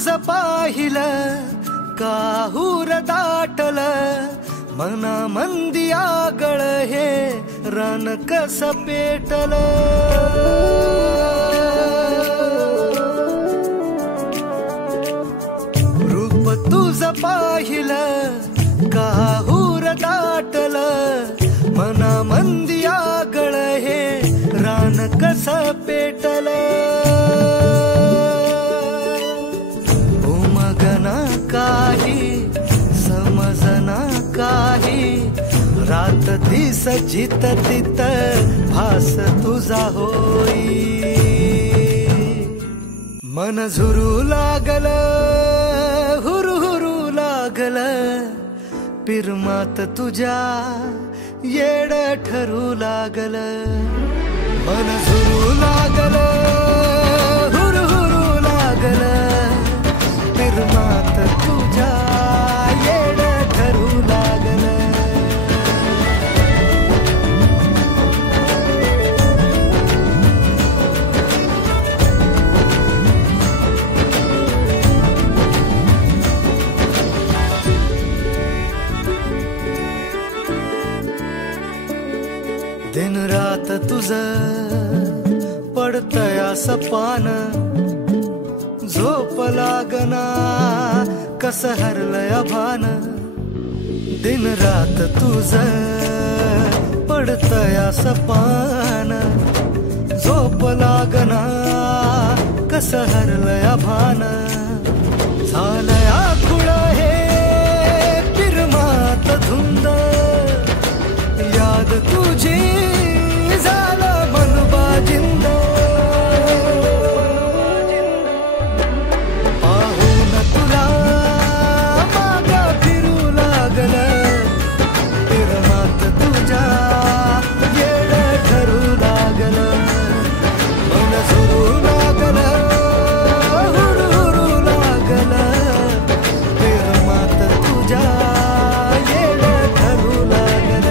तुझं पाहिलं काहूर दाटल मना मंदी आगळ हे रान कस पेटल रूप तुझं पाहिलं काहूर दाटल मना मंदी आगळ हे रान कस पेटल उमगना काही समजना काही रात दिस जित तित भास तुझा होई मन झुरू लागल हुरू हुरू लागल पिरमात तुझ्या येड ठरू लागल मन झुरू लागल हुरू हुरू लागल पिरमात तुझ्या येड ठरू लागल दिन रात तुझं पडतया सपान झोप लागना कस हरलय भान दिन रात तुझं पडतया सपान झोप लागना कस हरलय भान झालया खुळ हे पिरमात धुंद याद तुझी झालं मन बाजिंद पाहून तुला माग फिरू लागल पिरमात तुझ्या येड ठरू लागल मन झुरू लागल हुरू हुरू लागल पिरमात तुझ्या येड ठरू लागल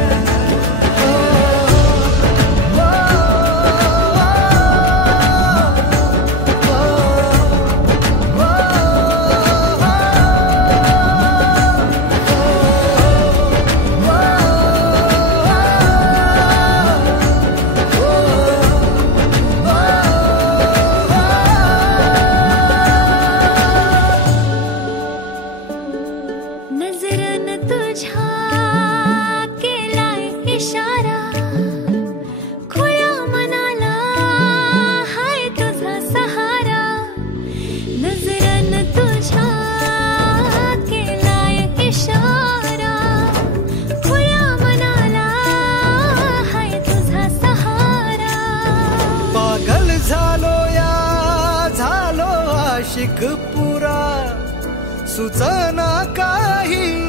नजरन तुझ्या केलाय इशारा खुळ्या मनाला हाय तुझा सहारा नजरन तुझ्या केलाय इशारा खुळ्या मनाला हाय तुझा सहारा पागल झालो आशिक पुरा सुचना काही